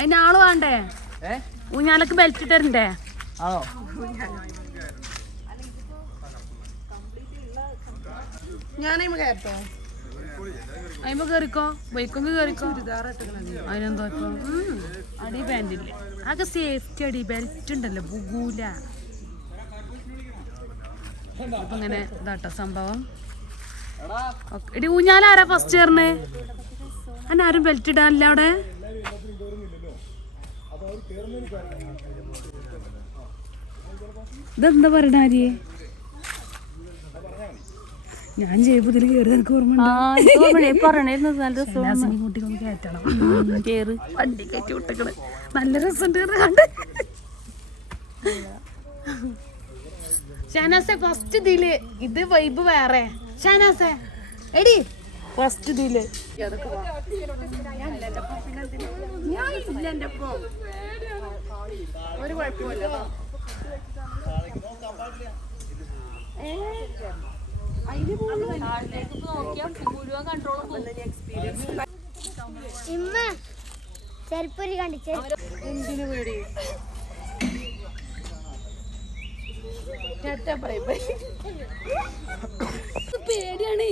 അതിന് ആൾ വേണ്ടേ? ഊഞ്ഞാലക്ക് ബെൽറ്റ് ഇട്ടരണ്ടേ ആണോ? ഞാനേമ കയറട്ടോ അതിമ്പോ കേറിക്കോ? ബൈക്കൊന്ന് കേറിക്കോ? അതിനെന്തോ ഇപ്പൊ. അടി പാന്റില്ലേ ആകെ സേഫ്റ്റി അടി ബെൽറ്റ് ഉണ്ടല്ലോ ബുഗൂല അപ്പൊ ഇങ്ങനെ ഇതാട്ടോ സംഭവം. ഇടി ഊഞ്ഞാലാരാ ഫസ്റ്റ് ചേർന്ന് അന്നാരും ബെൽറ്റ് ഇടാനില്ല അവിടെ? ഇതെന്താ പറയണ ആര്യെ? ഞാൻ ചെയ്യുമ്പോ ഇതിൽ കയറി എനിക്ക് ഓർമ്മ നല്ല കേറ്. രസമുണ്ട് കണ്ട്. ഷാനാസെ ഫസ്റ്റ് ഇതിൽ. ഇത് വൈബ് വേറെ. ഷാനാസെ എടി. ഫസ്റ്റ് ഇതിൽ. ഞാൻ ഇല്ല എന്റെ ഒപ്പം ഒരു കുഴപ്പമില്ല ഇമ്മ ചെരുപ്പൊരി കണ്ടിച്ച് എന്തിനു പേടി പേടിയാണ്.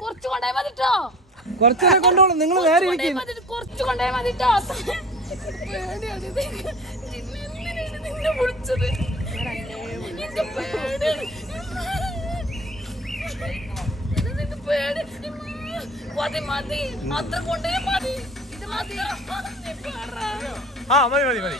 കുറച്ച് കൊണ്ടേ മതിട്ടോ. കുറച്ചേരെ കൊണ്ടോളൂ. നിങ്ങൾ വേറെ ഇരിക്കും കുറച്ച് കൊണ്ടേ മതിട്ടോ. നിന്നെ വിളിച്ചത്? മതി മതി. അത്ര കൊണ്ടേ മതി. ഇത് മതി. നീ പറ ആ മതി മതി മതി.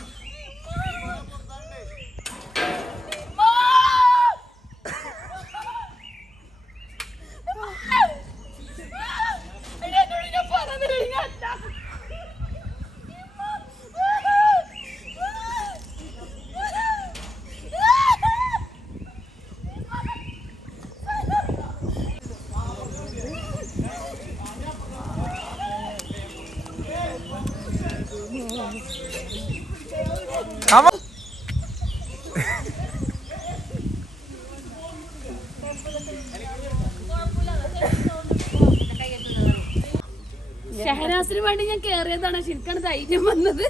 ഷഹനാസിന് വേണ്ടി ഞാൻ കേറിയതാണ്. ശരിക്കാണ് ധൈര്യം വന്നത്.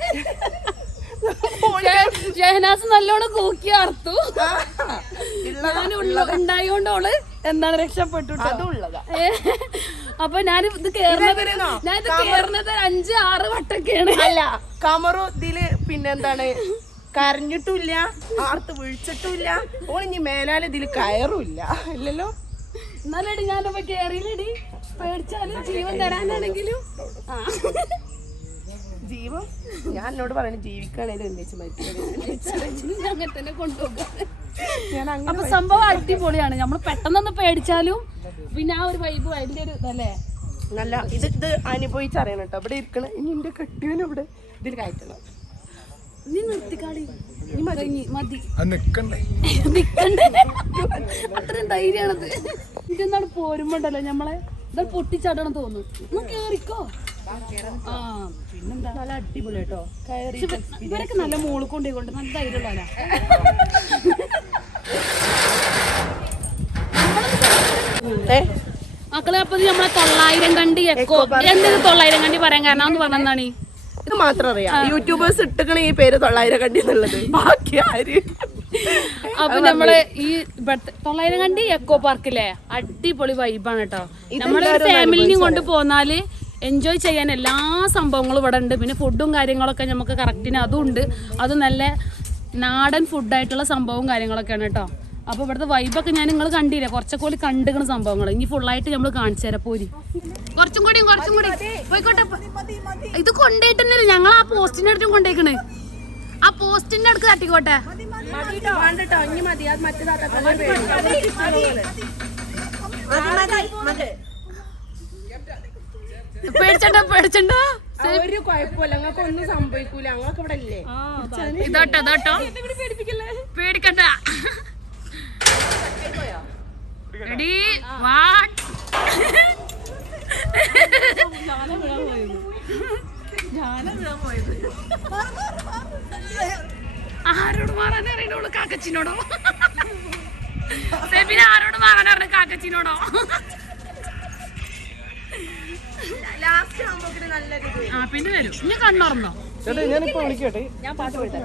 ഷഹനാസ് നല്ലോണം കൂക്കി അർത്തു. ഉണ്ടായോണ്ട് അവൾ എന്താണ് രക്ഷപ്പെട്ടു ട്ടോ. അപ്പൊ ഞാൻ ഇത് കേറുന്നത് ഞാൻ ഇത് കേറുന്നത് അഞ്ച് ആറ് വട്ടൊക്കെയാണ്. അല്ല കമറു ഇതിൽ പിന്നെന്താണ്? കരഞ്ഞിട്ടുമില്ല ആർത്ത് വിളിച്ചിട്ടുമില്ല. ഓളിഞ്ഞി മേലാൽ ഇതിൽ കയറുമില്ല. ഇല്ലല്ലോ? എന്നാലടി ഞാനപ്പോ കേറിയില്ലടി. പേടിച്ചാലും ജീവൻ തരാനാണെങ്കിലും. ജീവൻ? ഞാൻ എന്നോട് പറയുന്നത് ജീവിക്കാണേലും എന്തേച്ച് മരിച്ചു അങ്ങനെ തന്നെ കൊണ്ടുപോകാം. അപ്പൊ സംഭവം അടിപൊളിയാണ്. നമ്മൾ പെട്ടെന്നൊന്ന് പേടിച്ചാലും പിന്നെ ആ ഒരു വൈബ് അതിന്റെ ഒരു ഇതല്ലേ? നല്ല ഇത് ഇത് അനുഭവിച്ചറിയണം കേട്ടോ. ഇവിടെ ഇരിക്കണം ഇനി എന്റെ കെട്ടിയവനും ഇവിടെ ഇതിൽ കയറ്റണം. നീ നിർത്തിക്കാളി നീ മതി. മതി നിക്കണ്ടേ. നിക്കണ്ടേ. അത്രയും ധൈര്യാണത് ഇതെന്താണ് പോരുമ്പോണ്ടല്ലോ ഞമ്മളെ? ഇതാ പൊട്ടിച്ചാടണം തോന്നുന്നു. ഒന്ന് കേറിക്കോ. ആ പിന്നെന്താ? നല്ല അടിപൊളി കേട്ടോ. കയറി ഇവരൊക്കെ നല്ല മോൾ കൊണ്ടേ കൊണ്ട് നല്ല ധൈര്യമുള്ള മക്കളെ അപ്പൊ നമ്മളെ തൊള്ളായിരം കണ്ടി എക്കോ. എന്തിന് തൊള്ളായിരം കണ്ടി പറയാൻ കാരണം? എന്ന് പറഞ്ഞെന്താണ്? മാത്രം അറിയാം. യൂട്യൂബേഴ്സ് ഇട്ടുകണ ഈ പേര് തൊള്ളായിരം കണ്ടി എന്നുള്ളത്. ബാക്കി ആര്? അപ്പൊ നമ്മൾ ഈ തൊള്ളായിരം കണ്ടി എക്കോ പാർക്കില്ലേ അടിപൊളി വൈബാണ് കേട്ടോ നമ്മൾ ഫാമിലിനെയും കൊണ്ട് പോന്നാൽ എൻജോയ് ചെയ്യാൻ എല്ലാ സംഭവങ്ങളും ഇവിടെ ഉണ്ട്. പിന്നെ ഫുഡും കാര്യങ്ങളൊക്കെ നമുക്ക് കറക്റ്റിന് അതും ഉണ്ട്. അത് നല്ല നാടൻ ഫുഡായിട്ടുള്ള സംഭവവും കാര്യങ്ങളൊക്കെയാണ് കേട്ടോ. അപ്പൊ ഇവിടുത്തെ വൈബൊക്കെ ഞാൻ നിങ്ങൾ കണ്ടില്ല? കുറച്ചൊക്കെ കൂടി കണ്ടുകണ സംഭവങ്ങൾ ഇനി ഫുള്ളായിട്ട് നമ്മൾ കാണിച്ചു തരാം പോരി കുറച്ചും കൂടി കുറച്ചും കൂടി. പോയിക്കോട്ടെ ഇത് കൊണ്ടുപോയിട്ടല്ലേ ഞങ്ങൾ ആ പോസ്റ്റിന്റെ അടുത്തും കൊണ്ടേക്കണേ ആ പോസ്റ്റിന്റെ അടുത്ത് തട്ടിക്കോട്ടെ. പേടിച്ചണ്ട പേടിച്ചണ്ട ഒരു കുഴപ്പമില്ല. ഞങ്ങൾക്ക് ഒന്നും സംഭവിക്കൂല. ഞങ്ങൾക്ക് ഇവിടെ ഇല്ലേ? ഇതോട്ടോ ഇതോട്ടോ. പേടിക്കണ്ട. റെഡി വൺ ആരോട് മാറാൻ അറിയണോളൂ കാക്കച്ചിനോടോ? സെബിന് ആരോട് മാറാൻ അറിഞ്ഞ കാക്കച്ചിനോടോ? ആ പിന്നെ വരും. ഇനി കണ്ണറന്നോ? ചേട്ടാ ഞാനിപ്പോ വിളിക്കട്ടെ? ഞാൻ പാട്ട് പോയിട്ട്